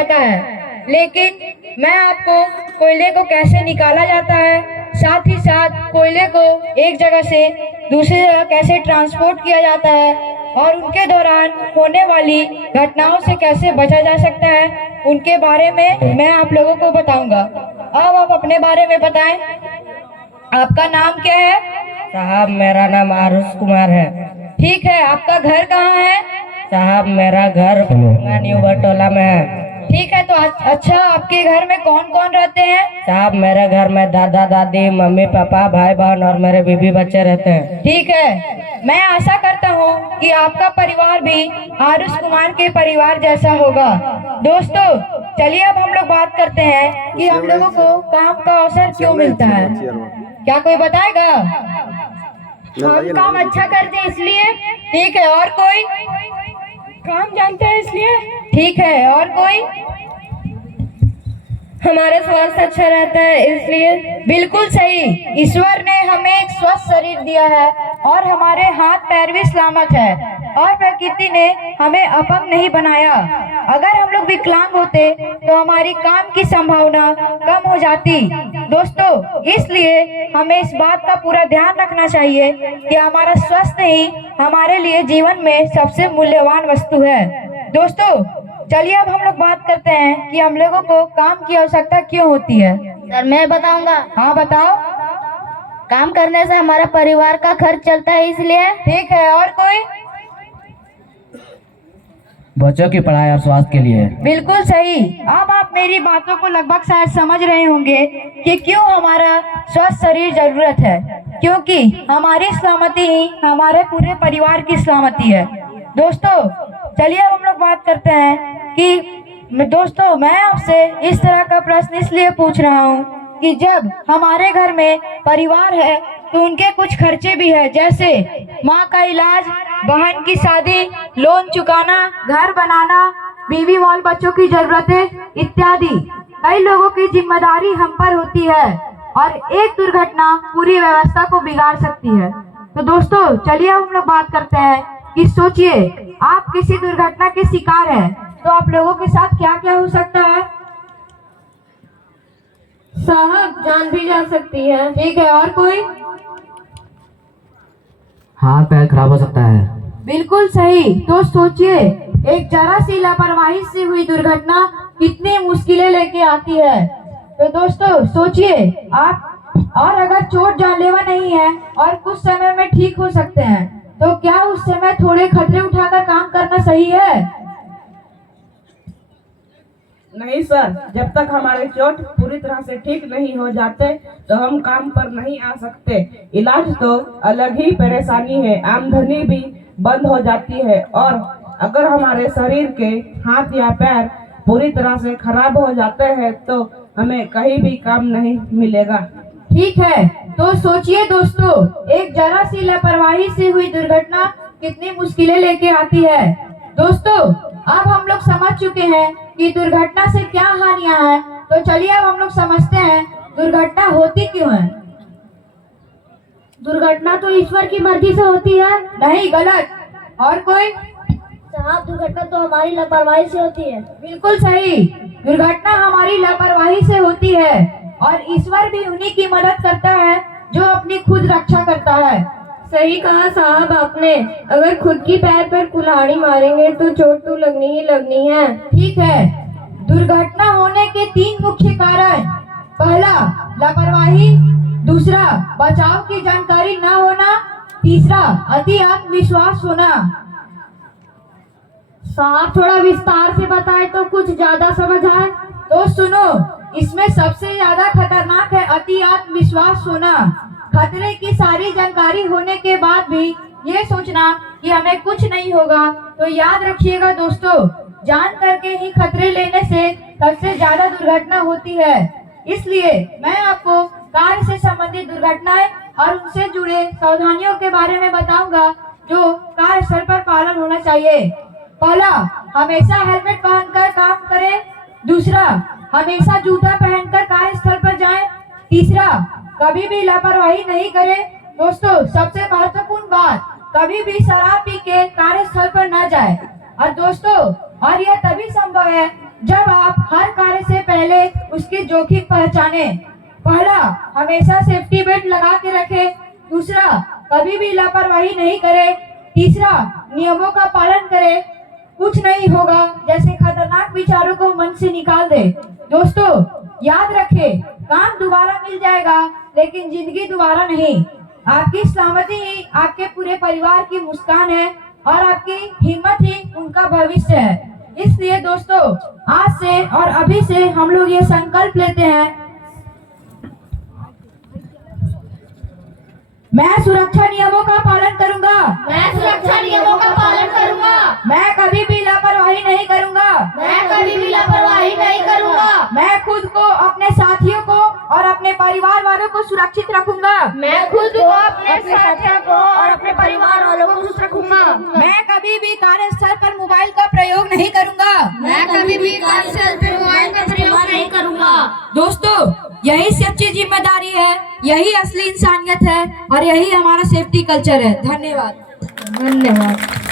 पता है, लेकिन मैं आपको कोयले को कैसे निकाला जाता है, साथ ही साथ कोयले को एक जगह से दूसरी जगह कैसे ट्रांसपोर्ट किया जाता है और उनके दौरान होने वाली घटनाओं से कैसे बचा जा सकता है, उनके बारे में मैं आप लोगों को बताऊंगा। अब आप अपने बारे में बताएं। आपका नाम क्या है? साहब मेरा नाम आरुष कुमार है। ठीक है, आपका घर कहाँ है? साहब मेरा घर न्यू बटोला में है। ठीक है, तो अच्छा, आपके घर में कौन कौन रहते हैं? साहब मेरे घर में दादा दादी, मम्मी पापा, भाई बहन और मेरे बीवी बच्चे रहते हैं। ठीक है, मैं आशा करता हूँ कि आपका परिवार भी आरुष कुमार के परिवार जैसा होगा। दोस्तों, चलिए अब हम लोग बात करते हैं कि हम लोगों को काम का अवसर क्यों मिलता है। क्या कोई बताएगा? हम काम अच्छा करते हैं इसलिए। ठीक है, और कोई? काम जानते हैं इसलिए। ठीक है, और कोई? हमारा स्वास्थ्य अच्छा रहता है इसलिए। बिल्कुल सही, ईश्वर ने हमें एक स्वस्थ शरीर दिया है और हमारे हाथ पैर भी सलामत है और प्रकृति ने हमें अपंग नहीं बनाया। अगर हम लोग विकलांग होते तो हमारी काम की संभावना कम हो जाती। दोस्तों, इसलिए हमें इस बात का पूरा ध्यान रखना चाहिए कि हमारा स्वास्थ्य ही हमारे लिए जीवन में सबसे मूल्यवान वस्तु है। दोस्तों, चलिए अब हम लोग बात करते हैं कि हम लोगों को काम की आवश्यकता क्यों होती है। सर मैं बताऊंगा। हाँ बताओ। काम करने से हमारा परिवार का खर्च चलता है इसलिए। ठीक है, और कोई? बच्चों की पढ़ाई और स्वास्थ्य के लिए। बिल्कुल सही। अब आप मेरी बातों को लगभग शायद समझ रहे होंगे कि क्यों हमारा स्वस्थ शरीर जरूरत है, क्योंकि हमारी सलामती ही हमारे पूरे परिवार की सलामती है। दोस्तों, चलिए अब हम लोग बात करते हैं कि दोस्तों, मैं आपसे इस तरह का प्रश्न इसलिए पूछ रहा हूँ कि जब हमारे घर में परिवार है तो उनके कुछ खर्चे भी है, जैसे माँ का इलाज, बहन की शादी, लोन चुकाना, घर बनाना, बीवी बाल बच्चों की जरूरतें इत्यादि। कई लोगों की जिम्मेदारी हम पर होती है और एक दुर्घटना पूरी व्यवस्था को बिगाड़ सकती है। तो दोस्तों, चलिए अब हम लोग बात करते हैं कि सोचिए, आप किसी दुर्घटना के शिकार हैं तो आप लोगों के साथ क्या क्या हो सकता है। साहब जान भी जा सकती है। ठीक है, और कोई? हाथ पैर खराब हो सकता है। बिल्कुल सही। तो सोचिए, एक जरा सी लापरवाही से हुई दुर्घटना कितनी मुश्किलें लेके आती है। तो दोस्तों सोचिए, आप और अगर चोट जानलेवा नहीं है और कुछ समय में ठीक हो सकते हैं, तो क्या उस समय थोड़े खतरे उठाकर काम करना सही है? नहीं सर, जब तक हमारे चोट पूरी तरह से ठीक नहीं हो जाते तो हम काम पर नहीं आ सकते। इलाज तो अलग ही परेशानी है, आमदनी भी बंद हो जाती है और अगर हमारे शरीर के हाथ या पैर पूरी तरह से खराब हो जाते हैं तो हमें कहीं भी काम नहीं मिलेगा। ठीक है, तो सोचिए दोस्तों, एक जरा सी लापरवाही से हुई दुर्घटना कितनी मुश्किलें लेके आती है। दोस्तों, अब हम लोग समझ चुके हैं कि दुर्घटना से क्या हानियां हैं, तो चलिए अब हम लोग समझते हैं दुर्घटना होती क्यों है। दुर्घटना तो ईश्वर की मर्जी से होती है। नहीं, गलत। और कोई? साहब दुर्घटना तो हमारी लापरवाही से होती है। बिल्कुल सही, दुर्घटना हमारी लापरवाही से होती है और ईश्वर भी उन्हीं की मदद करता है जो अपनी खुद रक्षा करता है। सही कहा साहब आपने, अगर खुद की पैर पर कुल्हाड़ी मारेंगे तो चोट तो लगनी ही लगनी है। ठीक है, दुर्घटना होने के 3 मुख्य कारण। पहला, लापरवाही। दूसरा, बचाव की जानकारी न होना। तीसरा, अति आत्मविश्वास होना। साहब थोड़ा विस्तार से बताए तो कुछ ज्यादा समझ आए। तो सुनो, इसमें सबसे ज्यादा खतरनाक है अति आत्मविश्वास होना। खतरे की सारी जानकारी होने के बाद भी ये सोचना कि हमें कुछ नहीं होगा। तो याद रखिएगा दोस्तों, जान करके ही खतरे लेने से सबसे ज्यादा दुर्घटना होती है। इसलिए मैं आपको कार्य से संबंधित दुर्घटनाएं और उनसे जुड़े सावधानियों के बारे में बताऊंगा जो कार्यस्थल पर पालन होना चाहिए। पहला, हमेशा हेलमेट पहनकर काम करें। दूसरा, हमेशा जूता पहनकर कार्यस्थल पर जाएं। तीसरा, कभी भी लापरवाही नहीं करें। दोस्तों, सबसे महत्वपूर्ण बात, कभी भी शराब पी के कार्यस्थल पर न जाए। और दोस्तों, और यह तभी संभव है जब आप हर कार्य से पहले उसकी जोखिम पहचाने। पहला, हमेशा सेफ्टी बेल्ट लगा के रखें। दूसरा, कभी भी लापरवाही नहीं करें। तीसरा, नियमों का पालन करें। कुछ नहीं होगा जैसे खतरनाक विचारों को मन से निकाल दे। दोस्तों, याद रखें, काम दोबारा मिल जाएगा लेकिन जिंदगी दोबारा नहीं। आपकी सलामती ही आपके पूरे परिवार की मुस्कान है और आपकी हिम्मत ही उनका भविष्य है। इसलिए दोस्तों, आज से और अभी से हम लोग ये संकल्प लेते हैं, मैं सुरक्षा नियमों का पालन करूंगा। मैं सुरक्षा नियमों का पालन करूंगा। मैं कभी भी लापरवाही नहीं करूंगा। मैं कभी भी लापरवाही नहीं करूंगा। मैं खुद को, अपने साथियों को और अपने परिवार वालों को सुरक्षित रखूंगा। मैं खुद को, अपने साथियों को और अपने परिवार वालों को खुश रखूंगा। मैं कभी भी कार्यस्थल पर मोबाइल का प्रयोग नहीं करूंगा। मैं कभी भी कार्यस्थल पर मोबाइल का प्रयोग नहीं करूंगा। दोस्तों, यही सच्ची जिम्मेदारी है, यही असली इंसानियत है और यही हमारा सेफ्टी कल्चर है। धन्यवाद। धन्यवाद।